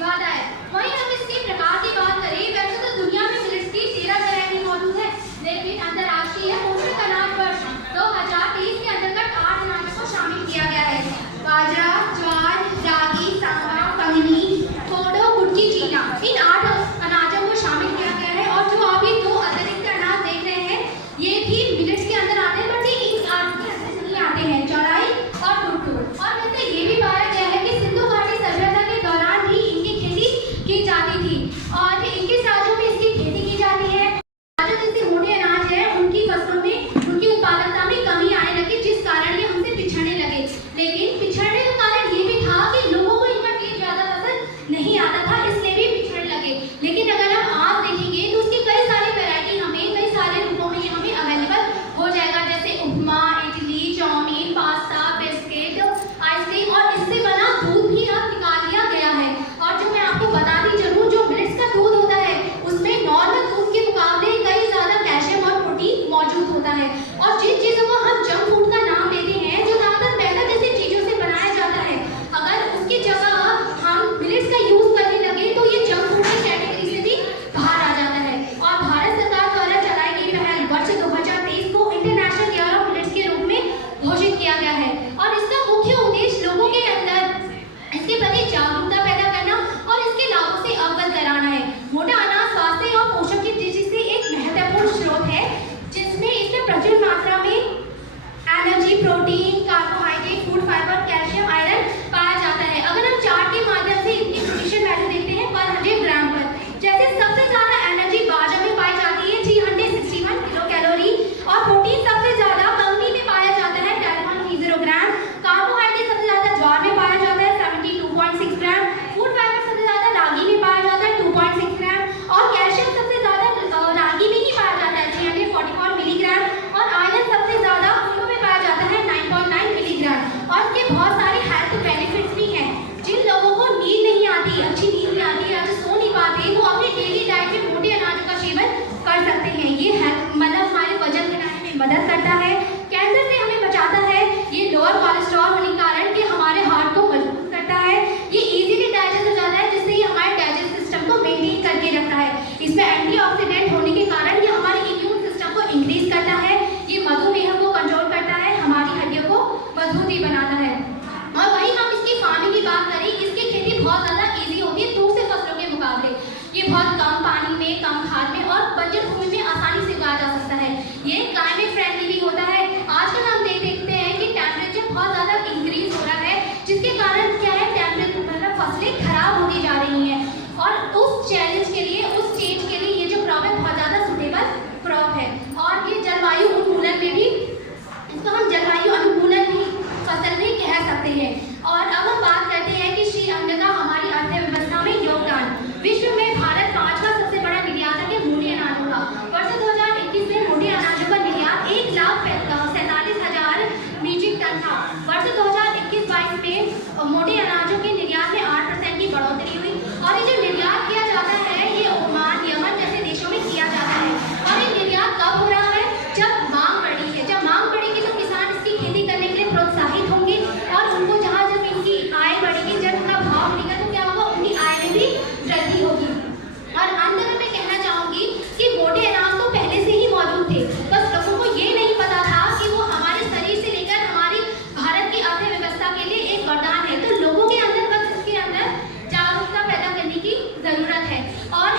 विवाद है। वहीं हम इसके प्रकार की बात करें, वैसे तो दुनिया में मिलेट्स की 13 वैरायटी मौजूद है, लेकिन अंतर्राष्ट्रीय पोषण अनाज वर्ष 2023 के अंतर्गत 8 अनाजों को शामिल किया गया है। बाजरा, ज्वार, रागी, सांबा, कंगनी, कोडो, कुटकी, चीना, इन 8 अनाजों को शामिल किया गया है। और जो अभी 2 अतिरिक्त अनाज देख रहे हैं, ये भी मिलेट्स के अंदर आते हैं, बट ये इन 8 के अंदर नहीं आते हैं, चौलाई और टुटू। और वैसे ये भी पाया गया है कि सिंधु घाटी सभ्यता के दौरान भी इनकी खेती की जाती थी और 21 राज्यों में इसकी खेती की जाती है। जो जैसे मोटे अनाज है, उनकी फसलों में उनकी उत्पादकता में कमी आने लगी, जिस कारण ये हमसे पिछड़ने लगे। लेकिन पिछड़ने का कारण ये भी था कि लोगों को इनका टेस्ट ज्यादा पसंद नहीं आता था, इसलिए भी पिछड़ने लगे। लेकिन अगर हम आज देखेंगे तो उसकी कई सारी वैरायटी हमें कई सारे रूपों में हमें अवेलेबल हो जाएगा, जैसे upma, idli, chowmein, pasta, biscuit, ice cream, और इससे बना दूध भी अब निकाल लिया गया है। और जो मैं आपको बताती चलूं, जो मिलेट्स का दूध होता है उसमें नॉर्मल दूध के मुकाबले कई ज्यादा कैल्शियम और प्रोटीन मौजूद होता है। और जिन चीजों को हम जंक फूड का नाम देते हैं, जो ज्यादातर मैदा जैसी चीजों से बनाया जाता है, अगर उसकी जगह हम मिलेट्स का यूज करने लगे तो ये जंक फूड की कैटेगरी से भी बाहर आ जाता है। और भारत सरकार द्वारा चलाई गई पहल वर्ष 2023 को इंटरनेशनल ईयर ऑफ मिलेट्स के रूप में घोषित किया गया है। और इसका मुख्य उद्देश्य लोगों के अंदर इसके प्रति जागरूकता पैदा करना और इसके लाभों से अवगत कराना है। मोटा अनाज स्वास्थ्य और पोषण की दृष्टि से एक महत्वपूर्ण स्रोत है, जिसमें इसमें प्रचुर मात्रा में energy, protein, carbohydrate, food fibre, calcium, iron पाया जाता है। अगर हम चार्ट के माध्यम से इनकी न्यूट्रिशन वैल्यू देखते हैं पर 100 ग्राम पर, जैसे सबसे ज्यादा एनर्जी बाजरा में पाई जाती है 361 किलो कैलोरी, और प्रोटीन सबसे ज्यादा कंगनी में पाया जाता है 10.30 ग्राम, कार्बोहाइड्रेट सबसे ज्यादा ज्वार में पाया जाता है 72.6 ग्राम, फूड फाइबर सबसे ज्यादा रागी में पाया जाता है 2.6 ग्राम, और कैल्शियम सबसे ज्यादा रागी में ही पाया जाता है 344 मिलीग्राम, और आयरन सबसे ज्यादा फूलों में पाया जाता है 9.9 मिलीग्राम। और इसके बहुत सारे हेल्थ बेनिफिट्स भी हैं। जिन लोगों को नींद नहीं आती, अच्छी नींद नहीं आती या जो सो नहीं पाते, वो अपनी डेली डाइट में मोटे अनाजों का सेवन कर सकते हैं। ये मतलब हमारे वजन घटाने में मदद करता है, कैंसर से हमें बचाता है, ये लोअर कोलेस्ट्रॉल होने के कारण कि हमारे हार्ट को मजबूत करता है, ये इजीली डाइजेस्ट हो जाता है, जिससे ये हमारे डाइजेस्ट सिस्टम को मेंटेन करके रखता है। इसमें एंटीऑक्सीडेंट होने के कारण ये हमारे इम्यून सिस्टम को इंक्रीज करता है, ये मधुमेह को कंट्रोल करता है, हमारी हड्डियों को मजबूती बनाता है। और वहीं हम इसकी फार्मिंग की बात करें, इसकी खेती बहुत ज्यादा इजी होती है दूसरे फसलों के मुकाबले। ये बहुत कम पानी में, कम खाद में और बंजर भूमि में आसानी से उगाया जा सकता है। ये क्लाइमेट फ्रेंडली भी होता है। आजकल हम देखते हैं कि टेम्परेचर बहुत ज्यादा इंक्रीज हो रहा है, जिसके कारण क्या है, टेम्परेचर मतलब फसलें खराब होती जा रही हैं। और उस चैलेंज के लिए, उस चेंज के लिए ये जो क्रॉप है बहुत ज्यादा सुटेबल क्रॉप है। और ये जलवायु उन्मूलन में भी, इसको हम जलवायु अनुकूलन भी फसल भी कह सकते हैं। और अब हम बात करते हैं कि श्री अन्न का हमारी अर्थव्यवस्था में योगदान। विश्व में भारत 5वां सबसे बड़ा निर्यातक है मोटे अनाजों का। वर्ष 2021 में मोटे अनाजों का निर्यात 1,47,000 मीट्रिक टन था। वर्ष 2021-22 में मोटे अनाजों के निर्यात में 8% की बढ़ोतरी हुई। और ये जो निर्यात किया जाता है, ये ओमान, यमन जैसे देशों में किया जाता है। और ये निर्यात कब हो रहा है, जब मांग बढ़ी है। जब मांग बढ़ेगी तो किसान इसकी खेती करने के लिए प्रोत्साहित होंगे, और उनको जहाँ जब इनकी आय बढ़ेगी, जब उनका भाव बढ़ेगा, तो क्या होगा, उनकी आय में भी वृद्धि होगी। और अंत में मैं कहना चाहूंगी कि मोटे अनाज तो पहले से ही मौजूद थे, बस लोगों को ये नहीं पता था कि वो हमारे शरीर से लेकर हमारी भारत की अर्थव्यवस्था के लिए एक वरदान है। तो लोगों के अंदर बस इसके अंदर जागरूकता पैदा करने की जरूरत है। और